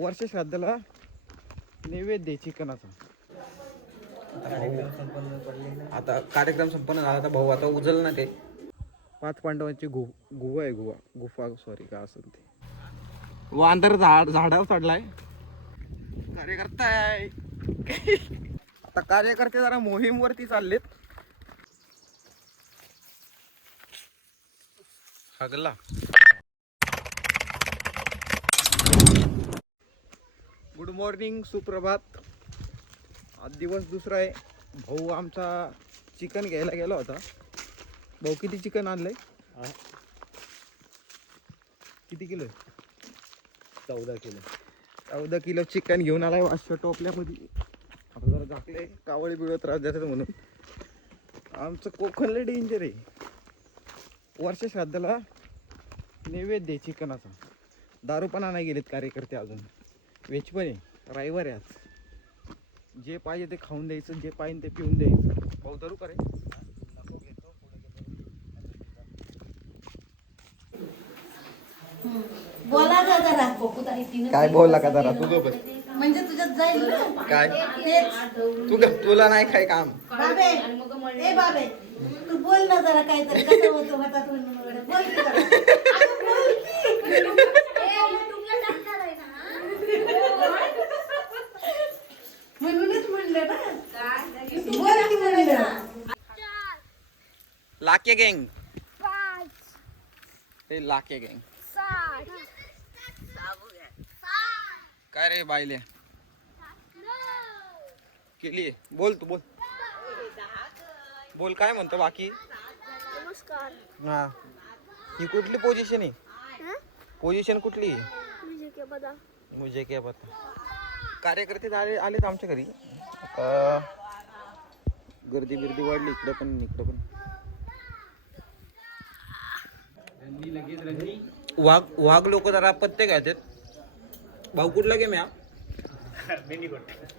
वर्ष श्राद्धाला नैवेद्य चिकनाचा. आता कार्यक्रम संपन्न झाला. आता भाऊ आता उजल ना ते 5 पांडवांची गुहा आहे. गुफा सॉरी का असेल ते. वांदर झाडावर चढलाय कार्यकर्ता आहे. आता कार्यकर्ते जरा मोहीम वरती चाललेत. हगला गुड मॉर्निंग, सुप्रभात. आज दिवस दुसरा आहे. भाऊ आमचा चिकन घ्यायला गेला होता. भाऊ किती चिकन आणलंय? किती किलो? 14 किलो. 14 किलो चिकन घेऊन आलाय. 500 टोपल्यामध्ये. आता जरा झाकले कावळी बिळ त्रास देतात म्हणून. आमचं कोकण लय डेंजर आहे. वर्ष श्राद्धाला नैवेद्य चिकनाचा. दारू पण आणायला गेलेत कार्यकर्ते. अजून वेज पण आहे. रविवार आहे आज. जे पाहिजे ते खाऊन द्यायचं, जे पाहिजे ते पिऊन द्यायचं. भाऊ दारू करे बोला जरा. काय बोलला का जरा तू गप. म्हणजे तुझ्यात जाईल ना काय तेच. तू गप. तुला नाही काय काम. बाबे ए बाबे तू बोल ना जरा काहीतरी. कसं होतं होतात वगैरे बोल की जरा. अगं बोल की. म्हणूनच म्हणलं ना. बोल की म्हणलं. लाके गँग. ते लाके गँग. काय रे बायले केली. बोल तू बोल. बोल काय म्हणतो बाकी. नमस्कार. हा ही कुठली पोझिशन आहे? पोझिशन कुठली? मुझे क्या पता. कार्यकर्ते आलेत आमच्या घरी. आता गर्दी बिर्दी वाढली इकडं पण इकडं पण. वाघ लोक जरा पत्ते घ्यायचे. भाऊ कुठला गेम या?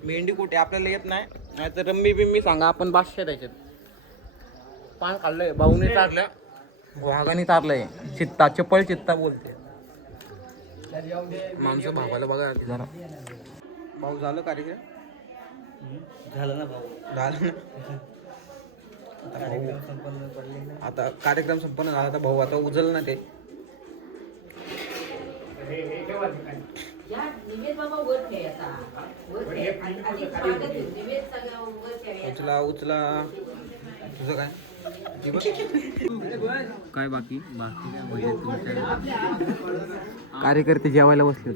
मेंढी कुठे आपल्याला येत नाही. नाही तर रम्मी बिम्मी सांगा. आपण 500 द्यायचे. पान खाल्लंय भाऊने चारल्या. वाघाने चारलंय. चित्ता चप्पल चित्ता बोलते माणसं. भावाला बघा जरा. भाऊ झालं कार्यक्रम? झालं ना भाऊ. झालं ना. आता कार्यक्रम संपन्न झाला. आता भाऊ आता उजल ना ते. उचला उचला. तुझं काय काय बाकी कार्यकर्ते जेवायला बसले.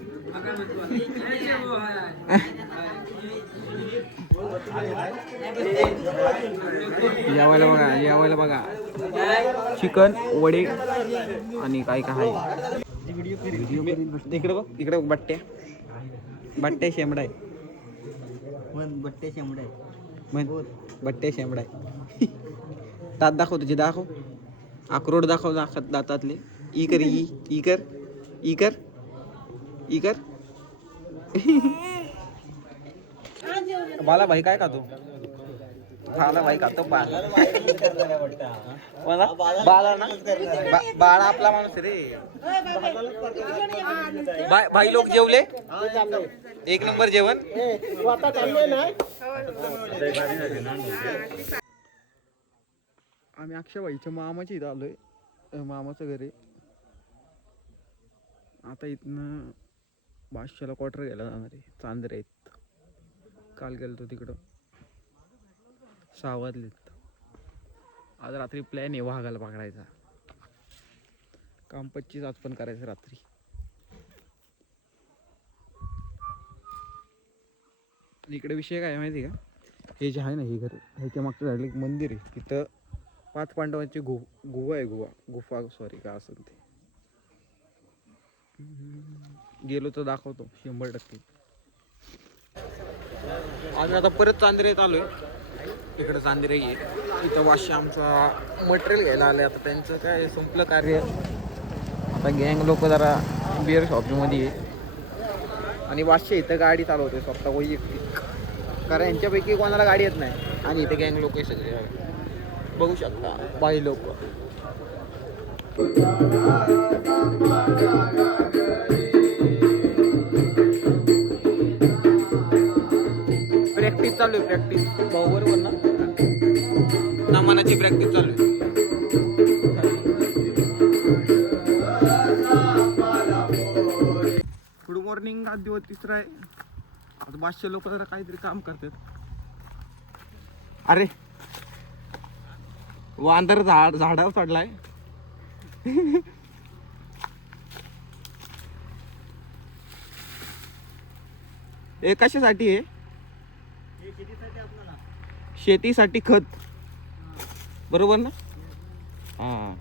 जेवायला बघा चिकन वडे आणि काय काय आहे. इकडे बघ. इकडे बट्टे शेंबडा आहे. बट्टे शेंबडा आहे. दात दाखव तुझे. दाखव अक्रोड दाखव. दातातले. ई कर. बाला भाई काय खातो? बाला भाई खातो. बाला ना. बाळा आपला माणूस रे. भाई लोक जेवले. 1 नंबर जेवण. आम्ही अक्षयबाईच्या मामाच्या इथं आलोय. मामाचं घर आहे. आता इथनं बादशाला क्वार्टर घ्यायला जाणार आहे. चांदरे आहेत. काल गेलो तिकडं. 6 वाजलेत. आज रात्री प्लॅन आहे वाघाला पकडायचा. काम 25 आज पण करायचं रात्री. इकडे विषय काय माहिती आहे का? हे जे आहे ना हे घर, ह्याच्या मागचं झालं एक मंदिर आहे. तिथं 5 पांडवांची गुहा आहे. गुफा सॉरी का असेल ते. गेलो तर दाखवतो 100%. आम्ही आता परत चांदरेत आलोय. इकडं चांदरे आहे. इथं वाशी आमचा मटेरियल घ्यायला आले. आता त्यांचं काय संपलं कार्य. आता गँग लोक जरा बिअर शॉपमध्ये आहे. आणि वाशी इथं गाडी चालवते स्वतः वैयक्तिक. कारण यांच्यापैकी कोणाला गाडी येत नाही. आणि इथे गँग लोक सगळे बघू शकता. बाई लोक. प्रॅक्टिस चालू आहे प्रॅक्टिस. भाऊ बरोबर ना? सामानाची प्रॅक्टिस चालू आहे. Good morning. आज दिवस तिसरा आहे. आता 500 लोक जरा काहीतरी काम करतात. अरे वांदर झाडावर चढलाय. हे कशासाठी आहे? शेतीसाठी खत, बरोबर ना? हा.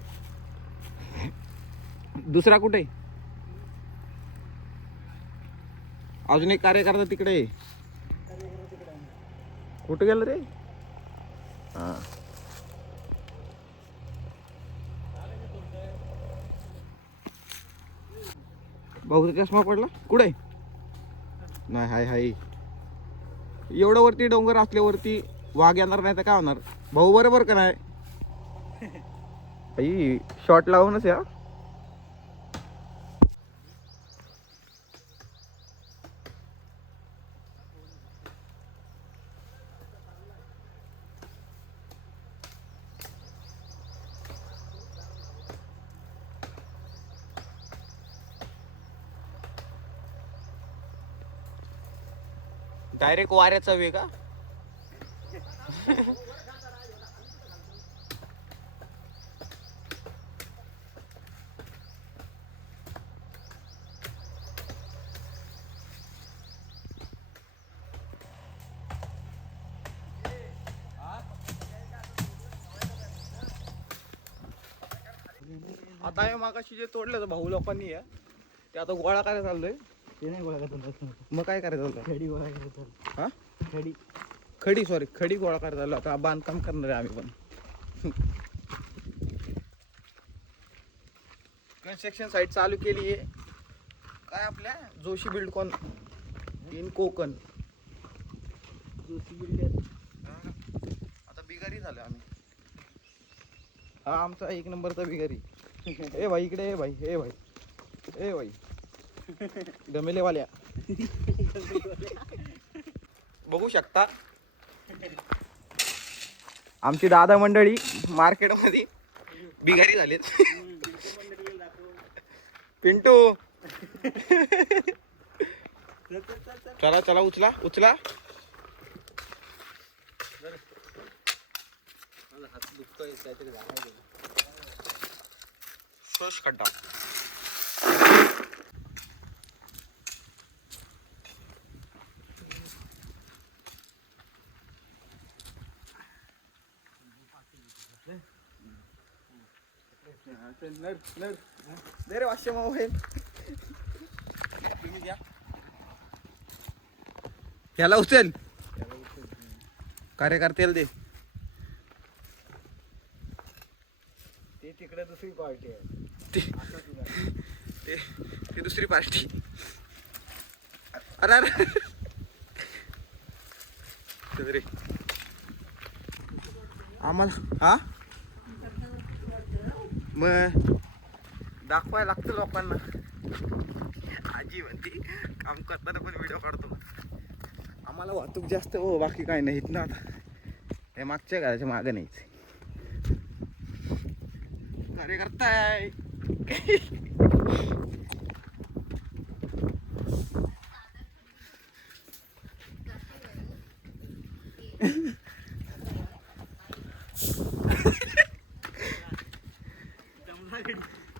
दुसरा कुठे? अजून एक कार्यकर्ता तिकडे आहे. कुठे गेलं रे? हा. भाऊचा चष्मा पडला कुठे? नाही. हाय हाय. एवढं वरती डोंगर असल्यावरती वाघ येणार नाही तर काय होणार? भाऊ बरोबर का नाही? आई शॉट लावूनच या. डायरेक्ट वाऱ्याचा वेग हा. आता हे मागाशी जे तोडलं तर भाऊ लोकांनी आहे ते आता गोळा करायला चाललोय. ते नाही गोळा करत. मग काय करायचं चाललंय? खडी गोळा करत. हा खडी. खडी गोळा करायला चाललो. आता बांधकाम करणार आहे आम्ही पण. कन्स्ट्रक्शन साईट चालू केली आहे. काय आपल्या जोशी बिल्डकॉन इन कोकण. आता बिगारी झालो आम्ही. हा आमचा 1 नंबरचा बिगारी. ए भाई इकडे. ए भाई. ए भाई दमेलेवाल्या. बघू शकता आमची दादा मंडळी मार्केटमध्ये बिगारी झालीत. पिंटू चला उचला. शोष खड्डा. दे रे 500 मोबाईल. तुम्ही द्या. ह्याला उचल. कार्यकर्त्याला दे. ते तिकडे दुसरी पार्टी आहे. ती दुसरी पार्टी. अरे रे आम्हाला हा मग दाखवायला लागतं लोकांना. आजी म्हणती काम करताना पण व्हिडिओ काढतो. आम्हाला वाहतूक जास्त हो, बाकी काय नाहीत ना. आता हे मागच्या घराच्या मागे नाहीच. अरे करताय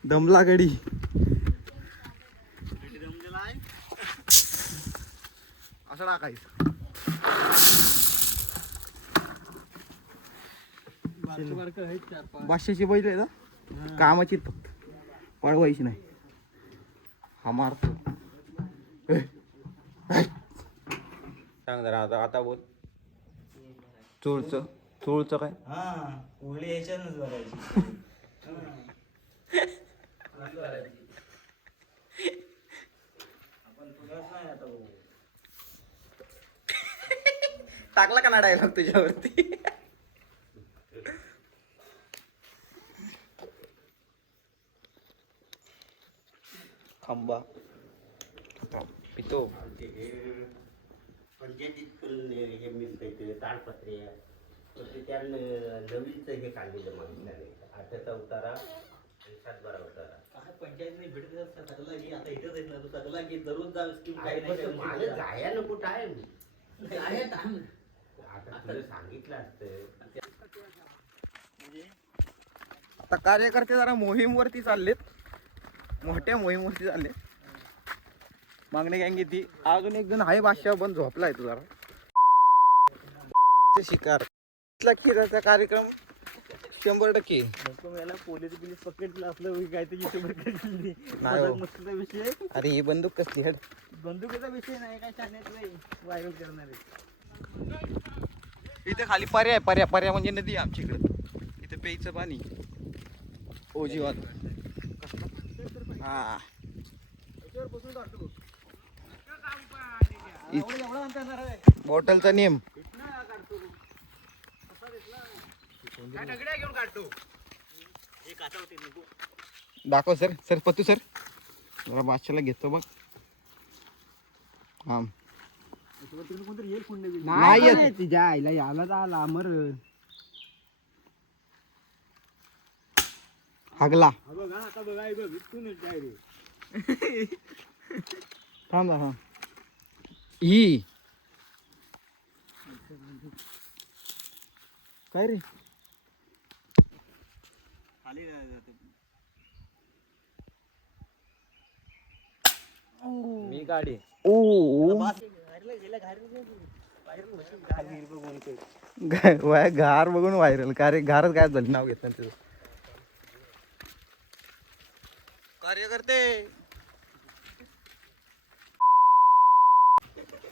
दमला गडी. असं टाकायचं. बादशाची बैल आहे ना कामाची फक्त पळवायची नाही. हा मारतो. सांग जरा आता बोल. चोळचं काय? हा उघडी याच्यानंच बघायची. आपण तुलाच नाही आता भाऊ. टाकला का ना डायलॉग तुझ्यावरती? खांबा पितो. पंचायतीत पण हे मिळतं ताडपत्रे तर ते त्या नवीचं हे काढलेलं मागितल्याने आठचा उतारा आणि 7-12 उतारा काय पंचायत नाही भेटत सगळं की आता इथंच येत ना तू सगळं की दररोज जा स्कीम काय काय नाही मला जाया नको टाइम आहे टाइम आता तुला सांगितलं असतं आता कार्यकर्ते जरा मोहीमवरती चाललेत, मोठ्या मोहीमवरती चालले. मागणी गँग ती अजून एक जण आहे बादशाह पण झोपलाय तो जरा शिकार की त्याचा कार्यक्रम 100%. याला पोलीस पकडलं आपलं काय तर युट्यूबर नाही हो. मस्तीचा विषय अरे ही बंदूक कसली हेड बंदुकीचा विषय नाही काय शाळेत नाही व्हायरल करणारे इथे खाली पर्याय पर्याय पर्याय म्हणजे नदी आहे आमच्या इकडे. इथे प्यायचं पाणी ओजीवाल हा बॉटलचा नेम दाखव सर. सर पतू सर जरा बादशाला घेतो बघ. हा नाही येत. तिच्या आईला याला आला मर हागला बघा आता बघा बघ इथून थांब हा ही काय रे खाली मी गाडी ओ घार बघून व्हायरल का रे. घारच काय झाली नाव घेत तुझं कार्यकर्ते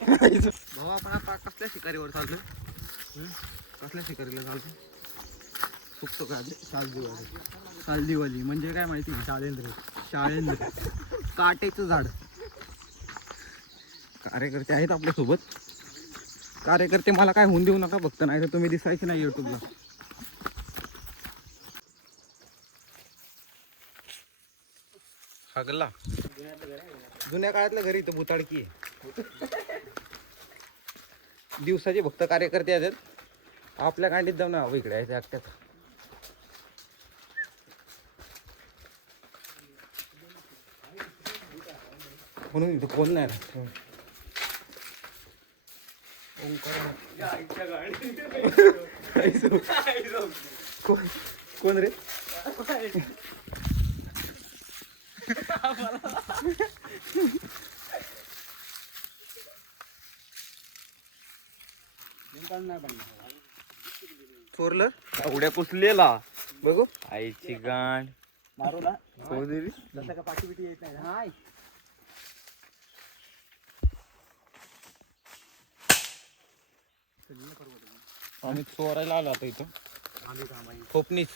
भाऊ आपण आता कसल्या शिकारीवर चालतो. कसल्या शिकारीला चालतो फुकतो का सालदिवाली म्हणजे काय माहिती शाळेंद्र शाळेंद्र काटेचं झाड. कार्यकर्ते आहेत आपल्या सोबत. कार्यकर्ते मला काय होऊन देऊ नका फक्त, नाही तर तुम्ही दिसायचे नाही युट्यूबला. हागला जुन्या काळातल्या घरी इथं भुताडकी आहे. दिवसाचे फक्त कार्यकर्ते आहेत. आपल्या कांडीत जाऊन हवं इकडे आहे एकट्यात. म्हणून इथं कोण नाही राहत. कोण रे चोरलं उड्या पुसलेला बघू आईची गांड मारू ना हो देवी. जसं का पाठी बिटी येत नाही ना आम्ही चोरायला आलो आता इथं. खोपनीच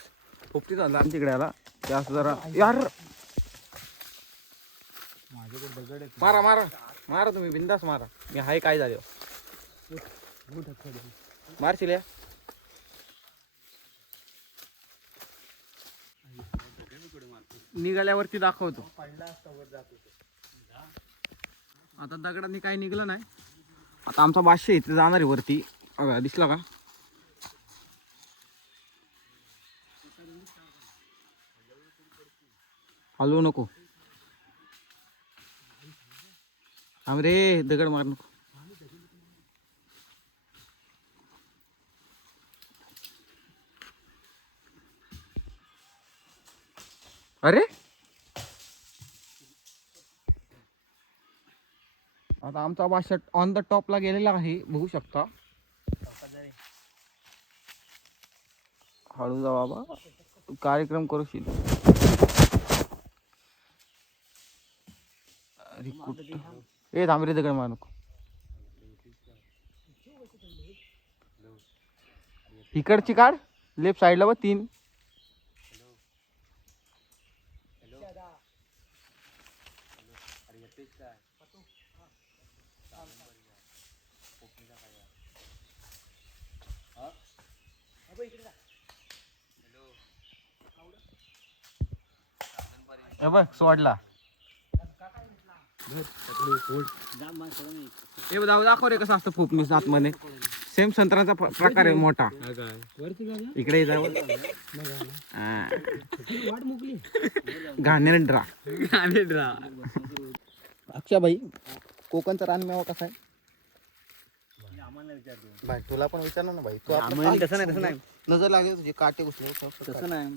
खोपनीच आला आमच्याकडे आला ते असं जरा यार मारा मारा मारा तुम्ही बिंदास मारा. मी हाय काय झालं मारशील या. निघाल्यावरती दाखवतो. आता दगडांनी काही निघलं नाही. आता आमचा बादशाह इथे जाणार आहे वरती. दिसला का हलवू नको. थांब रे दगड मार नको. अरे आता आमचा बादशाह ऑन द टॉपला गेलेला आहे बघू शकता. हळू जा बाबा कार्यक्रम करूशील. अरे कुठं ए थांब रे दगड मार नको. इकडची काढ लेफ्ट साईडला बघ 3. बघ सोडला हे दाखव रे कसं असतं फुपणीस आतमध्ये सेम संत्र्याचा प्रकार आहे मोठा इकडे जाऊ घाणेरडा अक्षाबाई कोकणचा रानमेवा कसा आहे भाई तुला पण विचारलं ना भाई तू तसं नाही नजर लागली तुझे काटे घुसले तसं नाही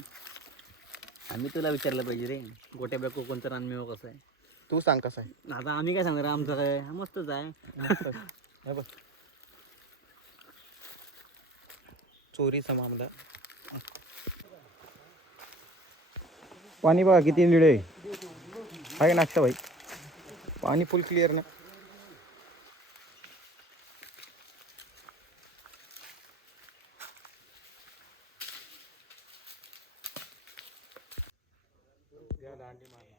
आम्ही तुला विचारलं पाहिजे रे गोट्या बॅग कोकणचं रानमेवा कसं आहे तू सांग कसं आहे आता आम्ही काय सांगणार आमचं काय मस्तच आहे हे बघ चोरीचा मामला पाणी बघा किती निळे आहे ना अक्षाबाई पाणी फुल क्लिअर ना दांडी मारला